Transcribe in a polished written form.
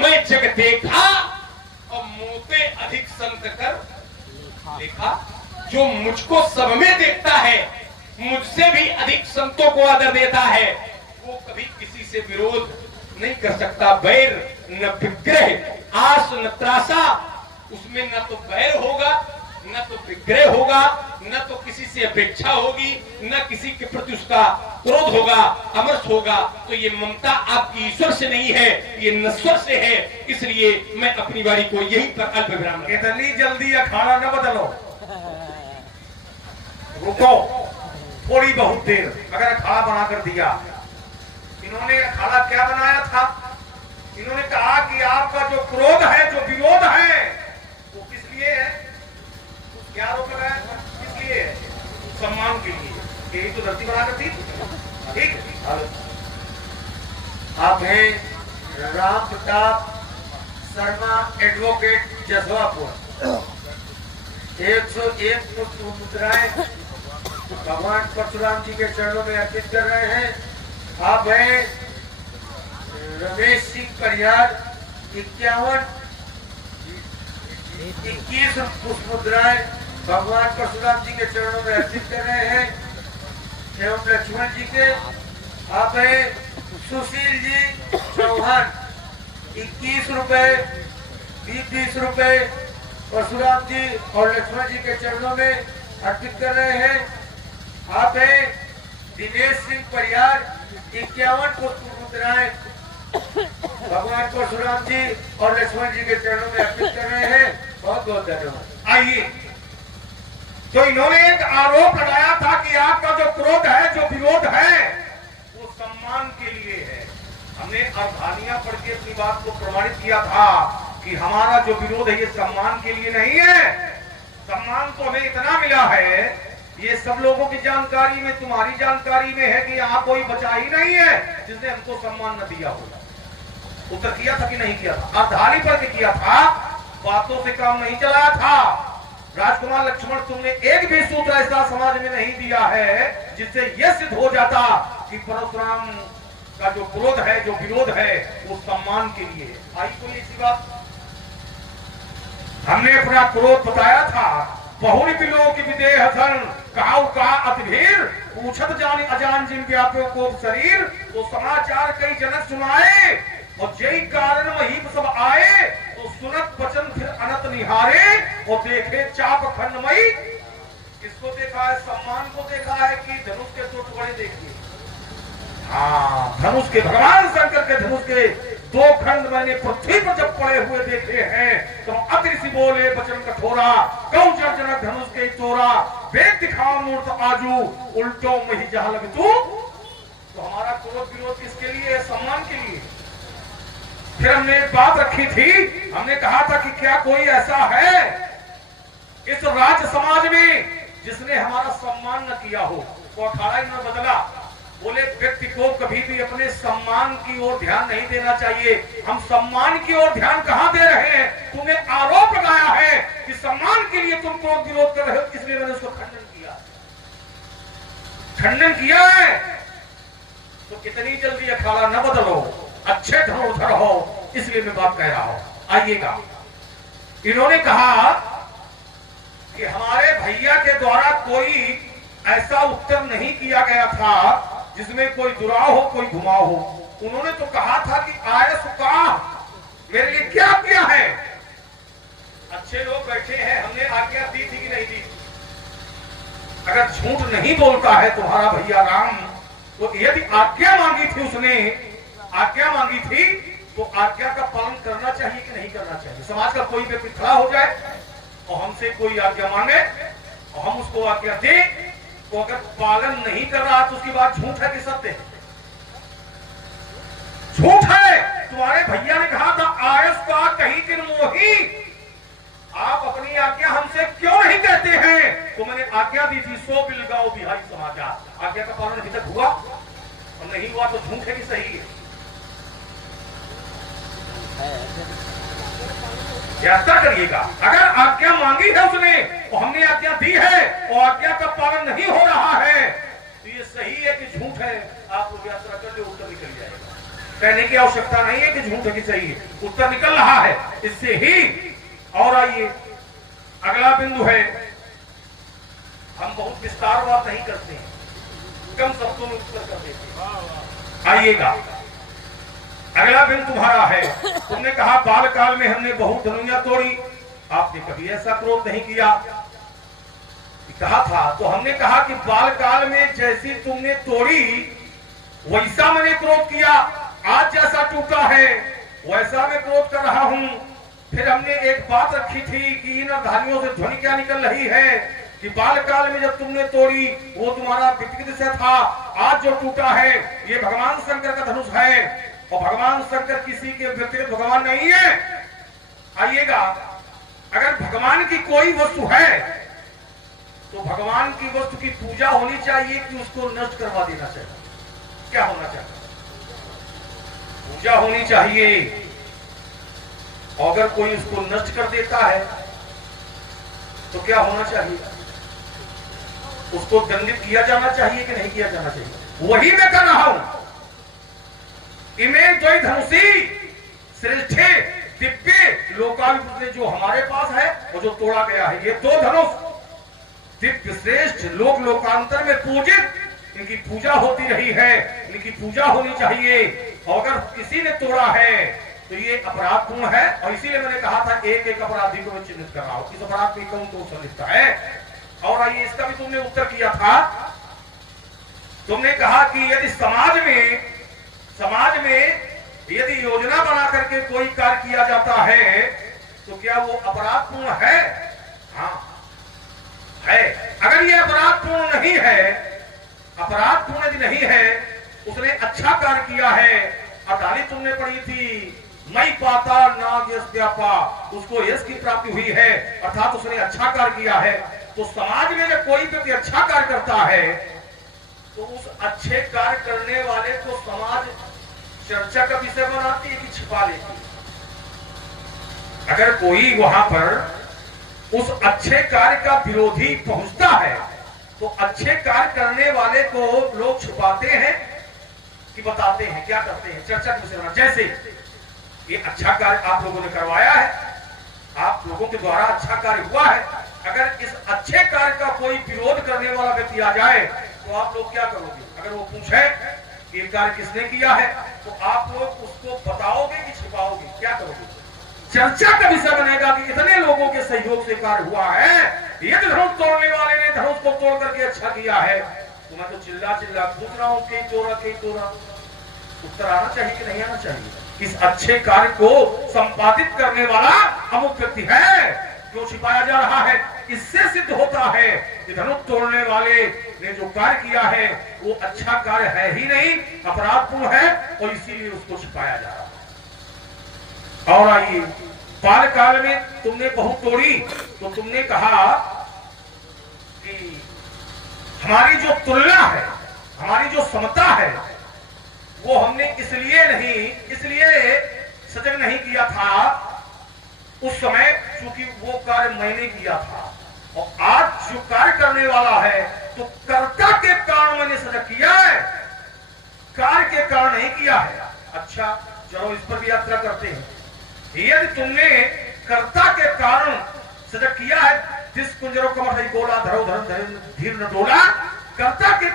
मैं जग देखा और मोते अधिक संत कर देखा। जो मुझको सब में देखता है, मुझसे भी अधिक संतों को आदर देता है, वो कभी किसी से विरोध नहीं कर सकता। बैर न विग्रह, आस न त्रासा, उसमें न तो बैर होगा, न तो विग्रह होगा, न तो किसी से अपेक्षा होगी, न किसी के प्रति उसका क्रोध होगा, अमर्ष होगा। तो ये ममता आपकी ईश्वर से नहीं है, ये नश्वर से है। इसलिए मैं अपनी वाणी को यहीं पर अल्प विराम। इतनी जल्दी अखाड़ा न बदलो, रुको थोड़ी बहुत देर। अगर अखाड़ा बनाकर दिया, इन्होंने अखाड़ा क्या बनाया था? इन्होंने कहा कि आपका जो क्रोध है, जो विरोध है, वो किस लिए है? क्या आरोप लगाया था? किस लिए है? सम्मान के लिए। यही तो धरती बनाकर दी। ठीक है, आप हैं राम प्रताप शर्मा, एडवोकेट, जसवापुर। 101 पुष्प मुद्राएं भगवान परशुराम जी के चरणों में अर्पित कर रहे हैं। आप हैं रमेश सिंह परिहार, 51 21 पुष्प मुद्राएं भगवान परशुराम जी के चरणों में अर्पित कर रहे हैं एवं लक्ष्मण जी के। आप हैं सुशील जी चौहान, 21 रुपए, 20 रुपए परशुराम जी और लक्ष्मण जी के चरणों में अर्पित कर रहे हैं। आप हैं दिनेश सिंह परिहार, 51 पुष्प मुद्राएं भगवान परशुराम जी और लक्ष्मण जी के चरणों में अर्पित कर रहे हैं। बहुत बहुत धन्यवाद। आइए, जो इन्होंने एक आरोप लगाया था कि आपका जो क्रोध है, जो विरोध है, वो सम्मान के लिए है। हमने अवधानियां पढ़ के अपनी बात को प्रमाणित किया था कि हमारा जो विरोध है ये सम्मान के लिए नहीं है। सम्मान तो हमें इतना मिला है, ये सब लोगों की जानकारी में, तुम्हारी जानकारी में है कि यहाँ कोई बचा ही नहीं है जिसने हमको सम्मान न दिया होगा। उत्तर किया था कि नहीं किया था? अर्धाली पढ़ के किया था, बातों से काम नहीं चलाया था। राजकुमार लक्ष्मण, तुमने एक भी सूत्र ऐसा समाज में नहीं दिया है जिससे यह सिद्ध हो जाता कि परशुराम का जो क्रोध है, जो विरोध है, वो सम्मान के लिए है। आई कोई ऐसी बात? हमने अपना क्रोध बताया था। बहुरी बिलो की विदेह धन काऊ का अतिभीर, पूछत जानी अजान जिन व्यापो को शरीर। तो समाचार कई जनक सुनाए और जय कारण वही सब आए। तो सुनत वचन फिर अनत निहारे और देखे चाप खंडमयी। किसको देखा है? सम्मान को देखा है कि धनुष के दो टुकड़े देखिए। हाँ, धनुष के, भगवान शंकर के धनुष के दो खंड मैंने पृथ्वी पर जब पड़े हुए देखे हैं तो अतिरिसी बोले वचन कठोरा, कौ जनक धनुष के चोरा। वेद दिखाओ मूर्त आजू, उल्टो मही जहां लग तू। तो हमारा क्रोध विरोध किसके लिए है? सम्मान के लिए। फिर हमने एक बात रखी थी, हमने कहा था कि क्या कोई ऐसा है इस राज्य समाज में जिसने हमारा सम्मान न किया हो? तो अखाड़ा इन्होंने बदला। बोले व्यक्ति को कभी भी अपने सम्मान की ओर ध्यान नहीं देना चाहिए। हम सम्मान की ओर ध्यान कहां दे रहे हैं? तुमने आरोप लगाया है कि सम्मान के लिए तुम क्रोध विरोध कर रहे हो, इसलिए मैंने उसको खंडन किया। खंडन किया है तो कितनी जल्दी अखाड़ा न बदलो, अच्छे धनुर्धर हो, इसलिए मैं बात कह रहा हूं। आइएगा, इन्होंने कहा कि हमारे भैया के द्वारा कोई ऐसा उत्तर नहीं किया गया था जिसमें कोई दुराव हो, कोई घुमाव हो। उन्होंने तो कहा था कि आयस का मेरे लिए क्या किया है? अच्छे लोग बैठे हैं, हमने आज्ञा दी थी कि नहीं दी? अगर झूठ नहीं बोलता है तुम्हारा भैया राम, तो यदि आज्ञा मांगी थी, उसने आज्ञा मांगी थी, तो आज्ञा का पालन करना चाहिए कि नहीं करना चाहिए? समाज का कोई व्यक्ति खड़ा हो जाए और हमसे कोई आज्ञा मांगे और हम उसको आज्ञा दें, तो अगर पालन नहीं कर रहा तो उसकी बात झूठ है कि सत्य है? झूठ है। तुम्हारे भैया ने कहा था आयस का कहीं किन मोही, आप अपनी आज्ञा हमसे क्यों नहीं कहते हैं? तो मैंने आज्ञा दी थी, सो बिलगाओ बिहारी समाचार। आज्ञा का पालन अभी तक हुआ और नहीं हुआ तो झूठ है कि सही है? यात्रा करिएगा। अगर आज्ञा मांगी है उसने और हमने आज्ञा दी है और आज्ञा का पालन नहीं हो रहा है, तो ये सही है कि झूठ है? आप लोग यात्रा कर ले, उत्तर निकल जाएगा। कहने की आवश्यकता नहीं है कि झूठ है कि सही है, उत्तर निकल रहा है इससे ही। और आइए अगला बिंदु है, हम बहुत विस्तार बात नहीं करते हैं, कम शब्दों में उत्तर कर देते हैं। आइएगा अगला बिंदु तुम्हारा है, तुमने कहा बाल काल में हमने बहुत धनुइयां तोड़ी, आपने कभी ऐसा क्रोध नहीं किया, कहा था। तो हमने कहा कि बाल काल में जैसी तुमने तोड़ी वैसा मैंने क्रोध किया, आज जैसा टूटा है वैसा मैं क्रोध कर रहा हूं। फिर हमने एक बात रखी थी कि इन धानियों से ध्वनि क्या निकल रही है कि बाल काल में जब तुमने तोड़ी वो तुम्हारा विपरीत से था, आज जो टूटा है ये भगवान शंकर का धनुष है, और भगवान शंकर किसी के व्यतिरिक्त भगवान नहीं है। आइएगा, अगर भगवान की कोई वस्तु है तो भगवान की वस्तु की पूजा होनी चाहिए कि उसको नष्ट करवा देना चाहिए? क्या होना चाहिए? पूजा होनी चाहिए। अगर कोई उसको नष्ट कर देता है तो क्या होना चाहिए? उसको दंडित किया जाना चाहिए कि नहीं किया जाना चाहिए? वही मैं कर रहा हूं। इमे द्वै धनुषी श्रेष्ठे दिव्य लोकाभिपुत्र जो हमारे पास है और जो तोड़ा गया है, ये दो धनुष दिव्य श्रेष्ठ लोक लोकांतर में पूजित, इनकी पूजा होती रही है, इनकी पूजा होनी चाहिए। और अगर किसी ने तोड़ा है तो ये अपराधपूर्ण है, और इसीलिए मैंने कहा था एक एक अपराधी को मैं चिन्हित कर रहा हूं, इस अपराध में कौन कौन सा लिखता है। और आइए इसका भी तुमने उत्तर किया था, तुमने कहा कि यदि समाज में यदि योजना बना करके कोई कार्य किया जाता है तो क्या वो अपराधपूर्ण है? हाँ है। अगर ये अपराधपूर्ण नहीं है, अपराधपूर्ण यदि नहीं है, उसने अच्छा कार्य किया है, अटाली तुमने पढ़ी थी, मई पाता नाग यश व्यापा, उसको यश की प्राप्ति हुई है, अर्थात उसने अच्छा कार्य किया है। तो समाज में जब कोई व्यक्ति अच्छा कार्य करता है तो उस अच्छे कार्य करने वाले को समाज चर्चा का विषय बनाती है कि छिपा लेती है? अगर कोई वहां पर उस अच्छे कार्य का विरोधी पहुंचता है तो अच्छे कार्य करने वाले को लोग छुपाते हैं कि बताते हैं? क्या करते हैं? चर्चा का विषय बना। जैसे ये अच्छा कार्य आप लोगों ने करवाया है, आप लोगों के द्वारा अच्छा कार्य हुआ है, अगर इस अच्छे कार्य का कोई विरोध करने वाला व्यक्ति आ जाए तो आप लोग क्या करोगे? अगर वो पूछे ये कार्य किसने किया है तो आप लोग उसको बताओगे कि छिपाओगे? क्या करोगे? चर्चा का विषय बनेगा कि इतने लोगों के सहयोग से कार्य हुआ है, यदि धनुष तोड़ने वाले ने धनुष को तोड़ करके अच्छा किया है, तो मैं तो चिल्ला चिल्ला पूछ रहा हूं कई तोड़ा। उत्तर आना चाहिए कि नहीं आना चाहिए? इस अच्छे कार्य को संपादित करने वाला अमुक व्यक्ति है, जो छिपाया जा रहा है। इससे सिद्ध होता है कि धनुष तोड़ने वाले ने जो कार्य किया है वो अच्छा कार्य है ही नहीं, अपराधपूर्ण है, और इसीलिए उसको छिपाया जा रहा है। और आइए, बाल काल में तुमने बहुत तोड़ी तो तुमने कहा कि हमारी जो तुलना है, हमारी जो समता है, वो हमने इसलिए सजग नहीं किया था उस समय, क्योंकि वो कार्य मैंने किया था, और आज जो कार्य करने वाला है तो कर्ता के कारण मैंने सजग किया है, कार्य के कारण नहीं किया है। अच्छा, चलो इस पर भी यात्रा करते हैं। यदि तुमने कर्ता के कारण सजग किया है, जिस कुंजरों कमर गोला धरो धर्म धीर न डोला, कर्ता के